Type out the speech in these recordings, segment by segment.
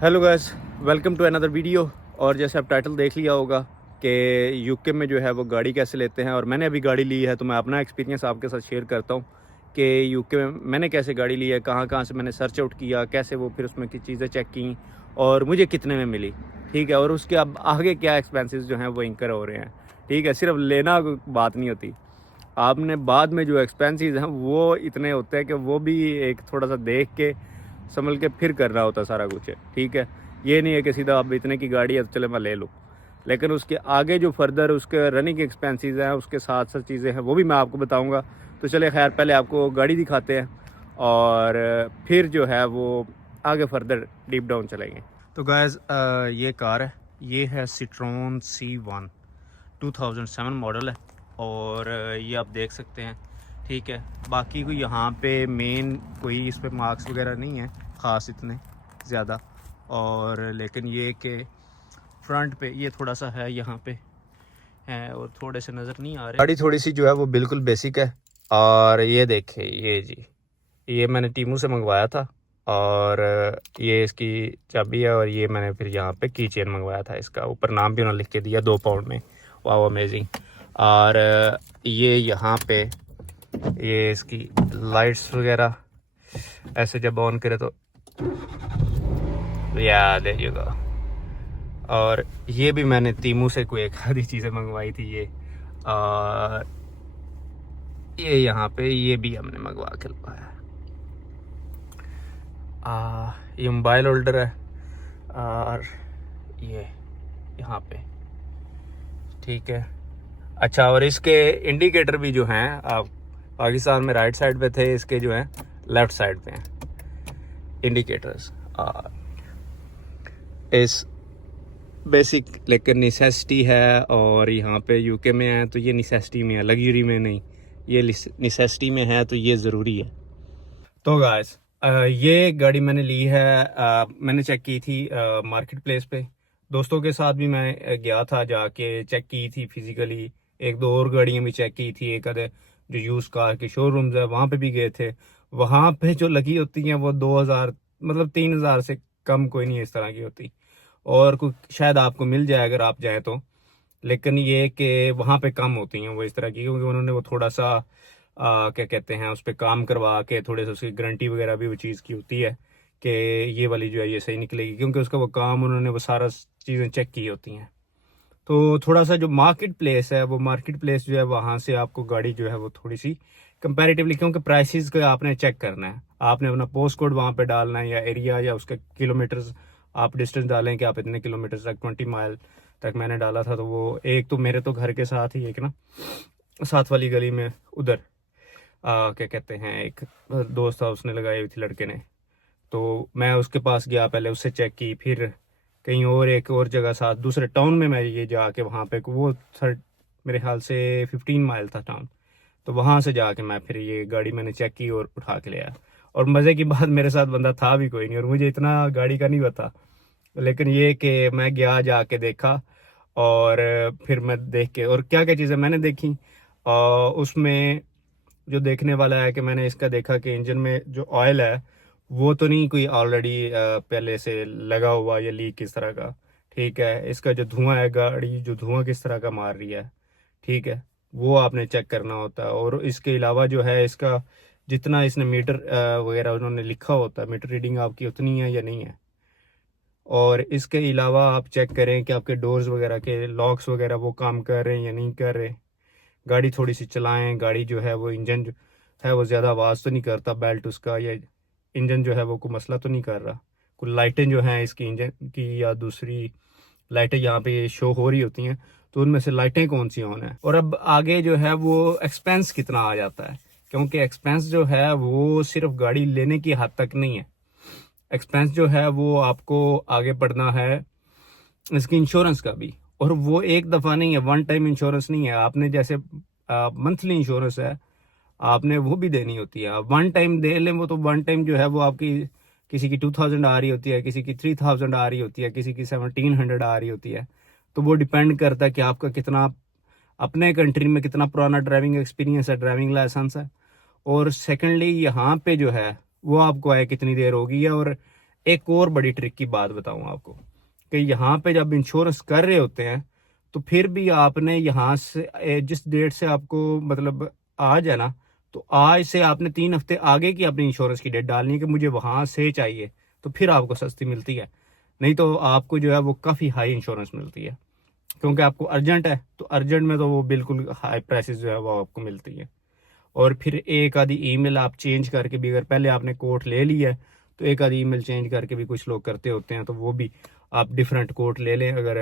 Hello guys, welcome to another video. और जैसे आप टाइटल देख लिया होगा कि यूके में जो है वो गाड़ी कैसे लेते हैं, और मैंने अभी गाड़ी ली है तो मैं अपना एक्सपीरियंस आपके साथ शेयर करता हूँ कि यूके में मैंने कैसे गाड़ी ली है, कहाँ कहाँ से मैंने सर्च आउट किया, कैसे वो फिर उसमें की चीज़ें चेक की और मुझे कितने में मिली। ठीक है, और उसके अब आगे क्या एक्सपेंसेस जो हैं वो इंकर हो रहे हैं। ठीक है, सिर्फ लेना कोई बात नहीं होती, आपने बाद में जो एक्सपेंसेस हैं वो इतने होते हैं कि वो भी एक थोड़ा सा देख के संभल के फिर करना होता सारा कुछ है। ठीक है, ये नहीं है कि सीधा आप इतने की गाड़ी है तो चले मैं ले लूँ, लेकिन उसके आगे जो फर्दर उसके रनिंग एक्सपेंसेस हैं, उसके साथ साथ चीज़ें हैं, वो भी मैं आपको बताऊंगा। तो चले खैर, पहले आपको गाड़ी दिखाते हैं और फिर जो है वो आगे फर्दर डीप डाउन चलेंगे। तो गाइस, ये कार है, ये है सिट्रोन C1 2007 मॉडल है। और ये आप देख सकते हैं। ठीक है, बाकी कोई यहाँ पे मेन कोई इस पे मार्क्स वगैरह नहीं है ख़ास इतने ज़्यादा। और लेकिन ये कि फ्रंट पे ये थोड़ा सा है, यहाँ पे है और थोड़े से नज़र नहीं आ रहे। गाड़ी थोड़ी सी जो है वो बिल्कुल बेसिक है। और ये देखे, ये जी, ये मैंने टीमू से मंगवाया था। और ये इसकी चाबी है, और ये मैंने फिर यहाँ पे की चेन मंगवाया था। इसका ऊपर नाम भी उन्होंने लिख के दिया 2 पाउंड में। वाह, अमेजिंग। और ये यहाँ पे ये इसकी लाइट्स वगैरह ऐसे जब ऑन करे तो याद है ये। और ये भी मैंने तीमू से कोई एक आधी चीज़ें मंगवाई थी ये। और ये यहाँ पे ये भी हमने मंगवा के लगवाया। ये मोबाइल होल्डर है, और ये यहाँ पे। ठीक है, अच्छा, और इसके इंडिकेटर भी जो हैं, आप पाकिस्तान में राइट साइड पे थे, इसके जो हैं लेफ़्ट साइड पे हैं इंडिकेटर्स। इस बेसिक लेकिन निसेसिटी है, और यहाँ पे यूके में है तो ये निसेसिटी में है, लग्जरी में नहीं। ये निसेसिटी में है तो ये ज़रूरी है। तो गाइस, ये गाड़ी मैंने ली है, मैंने चेक की थी मार्केट प्लेस पे। दोस्तों के साथ भी मैं गया था, जाके चेक की थी फिजिकली। एक दो और गाड़ियाँ भी चेक की थी, एक आधे जो यूज़ कार के शोरूम्स है वहाँ पे भी गए थे। वहाँ पे जो लगी होती हैं वो 2000 मतलब 3000 से कम कोई नहीं इस तरह की होती। और कुछ शायद आपको मिल जाए अगर आप जाएँ तो, लेकिन ये कि वहाँ पे कम होती हैं वो इस तरह की, क्योंकि उन्होंने वो थोड़ा सा क्या कहते हैं उस पर काम करवा के थोड़े से उसकी गारंटी वगैरह भी वो चीज़ की होती है कि ये वाली जो है ये सही निकलेगी, क्योंकि उसका वो काम उन्होंने वो सारा चीज़ें चेक की होती हैं। तो थोड़ा सा जो मार्केट प्लेस है, वो मार्केट प्लेस जो है वहाँ से आपको गाड़ी जो है वो थोड़ी सी कंपैरेटिवली, क्योंकि प्राइसेस का आपने चेक करना है, आपने अपना पोस्ट कोड वहाँ पे डालना है, या एरिया या उसके किलोमीटर्स आप डिस्टेंस डालें कि आप इतने किलोमीटर तक 20 माइल तक मैंने डाला था। तो वो एक तो मेरे तो घर के साथ ही एक ना साथ वाली गली में उधर क्या कहते हैं एक दोस्त था, उसने लगाई हुई थी लड़के ने। तो मैं उसके पास गया, पहले उससे चेक की, फिर कहीं और एक और जगह साथ दूसरे टाउन में मैं ये जाके वहाँ पे वो मेरे ख्याल से 15 माइल था टाउन। तो वहाँ से जाके मैं फिर ये गाड़ी मैंने चेक की और उठा के ले आया। और मज़े की बात, मेरे साथ बंदा था भी कोई नहीं और मुझे इतना गाड़ी का नहीं पता, लेकिन ये कि मैं गया, जाके देखा। और फिर मैं देख के, और क्या क्या चीज़ें मैंने देखी उसमें जो देखने वाला है कि मैंने इसका देखा कि इंजन में जो ऑयल है वो तो नहीं कोई ऑलरेडी पहले से लगा हुआ या लीक किस तरह का। ठीक है, इसका जो धुआं है, गाड़ी जो धुआं किस तरह का मार रही है, ठीक है, वो आपने चेक करना होता है। और इसके अलावा जो है इसका जितना इसने मीटर वगैरह उन्होंने लिखा होता है, मीटर रीडिंग आपकी उतनी है या नहीं है। और इसके अलावा आप चेक करें कि आपके डोर्स वगैरह के लॉक्स वगैरह वो काम कर रहे हैं या नहीं कर रहे। गाड़ी थोड़ी सी चलाएं, गाड़ी जो है वो इंजन जो है वो ज़्यादा आवाज़ तो नहीं करता बेल्ट उसका, या इंजन जो है वो कोई मसला तो नहीं कर रहा। कुछ लाइटें जो हैं इसकी इंजन की, या दूसरी लाइटें यहाँ पे शो हो रही होती हैं, तो उनमें से लाइटें कौन सी ऑन है। और अब आगे जो है वो एक्सपेंस कितना आ जाता है, क्योंकि एक्सपेंस जो है वो सिर्फ गाड़ी लेने की हद तक नहीं है। एक्सपेंस जो है वो आपको आगे पड़ना है इसकी इंश्योरेंस का भी। और वो एक दफ़ा नहीं है, वन टाइम इंश्योरेंस नहीं है। आपने जैसे मंथली इंश्योरेंस है, आपने वो भी देनी होती है। वन टाइम दे लें वो तो वन टाइम जो है वो आपकी किसी की 2000 आ रही होती है, किसी की 3000 आ रही होती है, किसी की 1700 आ रही होती है। तो वो डिपेंड करता है कि आपका कितना अपने कंट्री में कितना पुराना ड्राइविंग एक्सपीरियंस है, ड्राइविंग लाइसेंस है। और सेकेंडली यहाँ पे जो है वो आपको आए कितनी देर होगी है। और एक और बड़ी ट्रिक की बात बताऊं आपको कि यहाँ पे जब इंश्योरेंस कर रहे होते हैं तो फिर भी आपने यहाँ से जिस डेट से आपको मतलब आज है ना, तो आज से आपने 3 हफ्ते आगे की अपनी इंश्योरेंस की डेट डालनी है कि मुझे वहां से चाहिए, तो फिर आपको सस्ती मिलती है। नहीं तो आपको जो है वो काफ़ी हाई इंश्योरेंस मिलती है, क्योंकि आपको अर्जेंट है, तो अर्जेंट में तो वो बिल्कुल हाई प्राइसेस जो है वो आपको मिलती है। और फिर एक आधी ईमेल आप चेंज करके भी, अगर पहले आपने कोट ले ली है तो एक आधी ईमेल चेंज करके भी कुछ लोग करते होते हैं, तो वो भी आप डिफरेंट कोट ले लें। अगर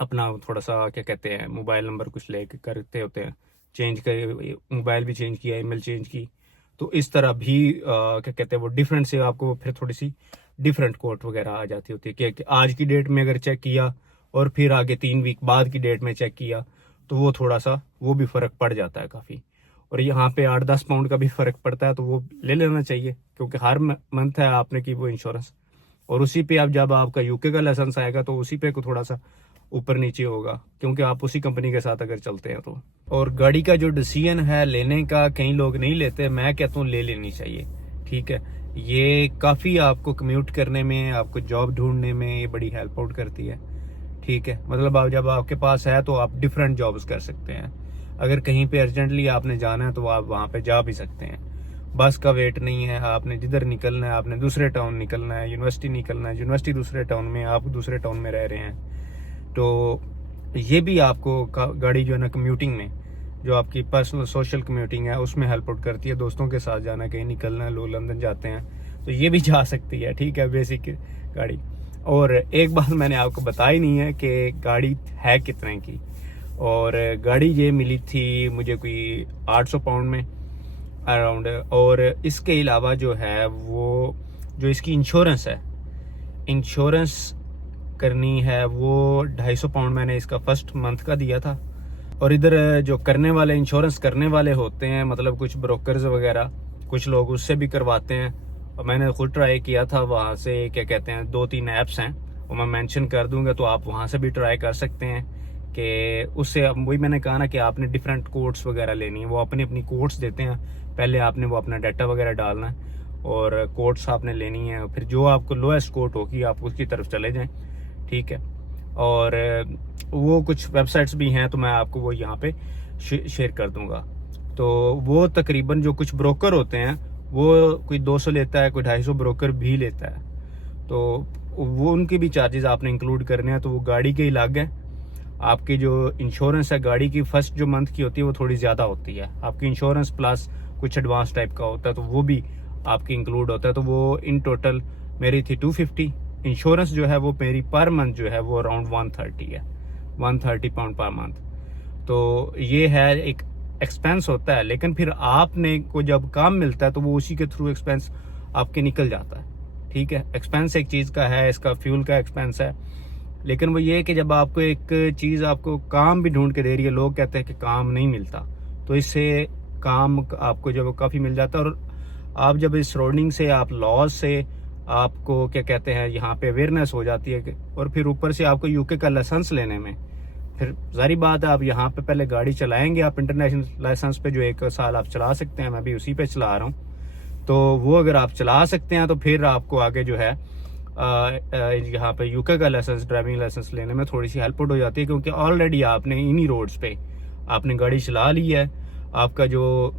अपना थोड़ा सा क्या कहते हैं मोबाइल नंबर कुछ ले करते होते हैं, चेंज कर मोबाइल भी चेंज किया, ईमेल चेंज की, तो इस तरह भी क्या कहते हैं वो डिफरेंट से आपको फिर थोड़ी सी डिफरेंट कोट वगैरह आ जाती होती है कि आज की डेट में अगर चेक किया और फिर आगे 3 वीक बाद की डेट में चेक किया, तो वो थोड़ा सा वो भी फ़र्क पड़ जाता है काफ़ी। और यहाँ पे 8-10 पाउंड का भी फ़र्क पड़ता है, तो वो ले लेना चाहिए, क्योंकि हर मंथ है आपने की वो इंश्योरेंस, और उसी पे आप जब आपका यूके का लाइसेंस आएगा तो उसी पे को थोड़ा सा ऊपर नीचे होगा, क्योंकि आप उसी कंपनी के साथ अगर चलते हैं तो। और गाड़ी का जो डिसीजन है लेने का, कई लोग नहीं लेते, मैं कहता हूँ ले लेनी चाहिए। ठीक है, ये काफ़ी आपको कम्यूट करने में, आपको जॉब ढूंढने में ये बड़ी हेल्प आउट करती है। ठीक है, मतलब आप जब आपके पास है तो आप डिफरेंट जॉब्स कर सकते हैं। अगर कहीं पे अर्जेंटली आपने जाना है तो आप वहाँ पे जा भी सकते हैं। बस का वेट नहीं है, आपने जिधर निकलना है, आपने दूसरे टाउन निकलना है, यूनिवर्सिटी निकलना है, यूनिवर्सिटी दूसरे टाउन में, आप दूसरे टाउन में रह रहे हैं, तो ये भी आपको गाड़ी जो है ना कम्यूटिंग में, जो आपकी पर्सनल सोशल कम्यूटिंग है उसमें हेल्प आउट करती है। दोस्तों के साथ जाना, कहीं निकलना है, लोग लंदन जाते हैं तो ये भी जा सकती है। ठीक है, बेसिक गाड़ी। और एक बात मैंने आपको बताई नहीं है कि गाड़ी है कितने की, और गाड़ी ये मिली थी मुझे कोई 800 पाउंड में अराउंड। और इसके अलावा जो है वो जो इसकी इंश्योरेंस है, इंश्योरेंस करनी है वो 250 पाउंड मैंने इसका फर्स्ट मंथ का दिया था। और इधर जो करने वाले इंश्योरेंस करने वाले होते हैं, मतलब कुछ ब्रोकर्स वगैरह, कुछ लोग उससे भी करवाते हैं, और मैंने खुद ट्राई किया था वहाँ से। क्या कहते हैं 2-3 ऐप्स हैं, वो मैं मेंशन कर दूंगा, तो आप वहाँ से भी ट्राई कर सकते हैं। कि उससे वही मैंने कहा ना कि आपने डिफरेंट कोड्स वगैरह लेनी है, वो अपनी अपनी कोड्स देते हैं। पहले आपने वो अपना डाटा वगैरह डालना है और कोड्स आपने लेनी है, फिर जो आपको लोएस्ट कोड होगी आप उसकी तरफ चले जाएं। ठीक है, और वो कुछ वेबसाइट्स भी हैं, तो मैं आपको वो यहाँ पे शेयर कर दूंगा। तो वो तकरीबन जो कुछ ब्रोकर होते हैं वो कोई 200 लेता है, कोई 250 ब्रोकर भी लेता है, तो वो उनके भी चार्जेस आपने इंक्लूड करने हैं। तो वो गाड़ी के अलग है, आपकी जो इंश्योरेंस है गाड़ी की फर्स्ट जो मंथ की होती है वो थोड़ी ज़्यादा होती है, आपकी इंश्योरेंस प्लस कुछ एडवांस टाइप का होता है, तो वो भी आपकी इंक्लूड होता है। तो वो इन टोटल मेरी थी 250। इंश्योरेंस जो है वो मेरी पर मंथ जो है वो अराउंड 130 है, 130 पाउंड पर मंथ। तो ये है एक एक्सपेंस होता है, लेकिन फिर आपने को जब काम मिलता है तो वो उसी के थ्रू एक्सपेंस आपके निकल जाता है। ठीक है, एक्सपेंस एक चीज़ का है, इसका फ्यूल का एक्सपेंस है, लेकिन वो ये है कि जब आपको एक चीज़ आपको काम भी ढूंढ के दे रही है, लोग कहते हैं कि काम नहीं मिलता, तो इससे काम आपको जो काफ़ी मिल जाता है। और आप जब इस रोडिंग से, आप लॉस से आपको क्या कहते हैं यहाँ पे अवेयरनेस हो जाती है, और फिर ऊपर से आपको यूके का लाइसेंस लेने में, फिर जारी बात है आप यहाँ पे पहले गाड़ी चलाएंगे, आप इंटरनेशनल लाइसेंस पे जो 1 साल आप चला सकते हैं, मैं भी उसी पे चला रहा हूँ, तो वो अगर आप चला सकते हैं तो फिर आपको आगे जो है यहाँ पे यूके का लाइसेंस, ड्राइविंग लाइसेंस लेने में थोड़ी सी हेल्प हो जाती है, क्योंकि ऑलरेडी आपने इन्हीं रोड्स पे आपने गाड़ी चला ली है, आपका जो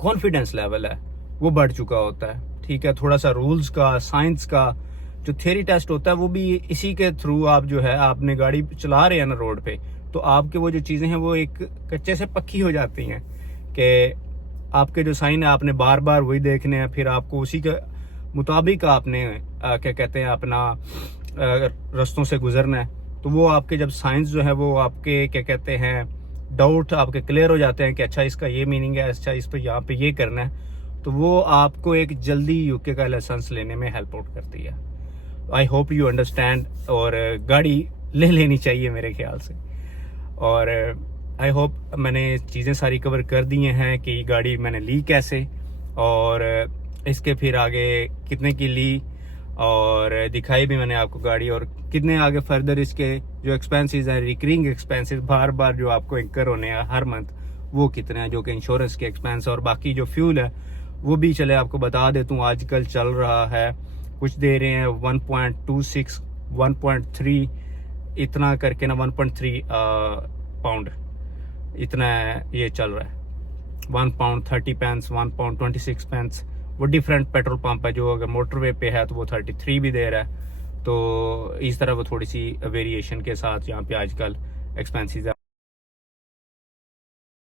कॉन्फिडेंस लेवल है वो बढ़ चुका होता है। ठीक है, थोड़ा सा रूल्स का, साइंस का जो थ्योरी टेस्ट होता है वो भी इसी के थ्रू आप जो है आपने गाड़ी चला रहे हैं ना रोड पे, तो आपके वो जो चीज़ें हैं वो एक कच्चे से पक्की हो जाती हैं कि आपके जो साइन है आपने बार बार वही देखने हैं, फिर आपको उसी के मुताबिक आपने क्या कहते हैं अपना रास्तों से गुजरना है। तो वो आपके जब साइंस जो है वो आपके क्या कहते हैं डाउट आपके क्लियर हो जाते हैं कि अच्छा इसका ये मीनिंग है, अच्छा इस पर यहाँ पे ये करना है, तो वो आपको एक जल्दी यूके का लाइसेंस लेने में हेल्प आउट करती है। आई होप यू अंडरस्टैंड, और गाड़ी ले लेनी चाहिए मेरे ख्याल से। और आई होप मैंने चीज़ें सारी कवर कर दी हैं कि गाड़ी मैंने ली कैसे, और इसके फिर आगे कितने की ली, और दिखाई भी मैंने आपको गाड़ी, और कितने आगे फर्दर इसके जो एक्सपेंसेस हैं, रिकरिंग एक्सपेंसेस बार बार जो आपको इंकर होने हैं हर मंथ, वो कितने हैं, जो कि इंश्योरेंस के एक्सपेंस, और बाकी जो फ्यूल है वो भी चले आपको बता देता हूँ। आजकल चल रहा है कुछ दे रहे हैं 1.26 1.3 इतना करके ना 1.3 पाउंड इतना ये चल रहा है। 1 पाउंड 30 पेंस, 1 पाउंड 26 पेंस। वो डिफरेंट पेट्रोल पंप है, जो अगर मोटरवे पे है तो वो 33 भी दे रहा है। तो इस तरह वो थोड़ी सी वेरिएशन के साथ यहाँ पे आजकल एक्सपेंसेस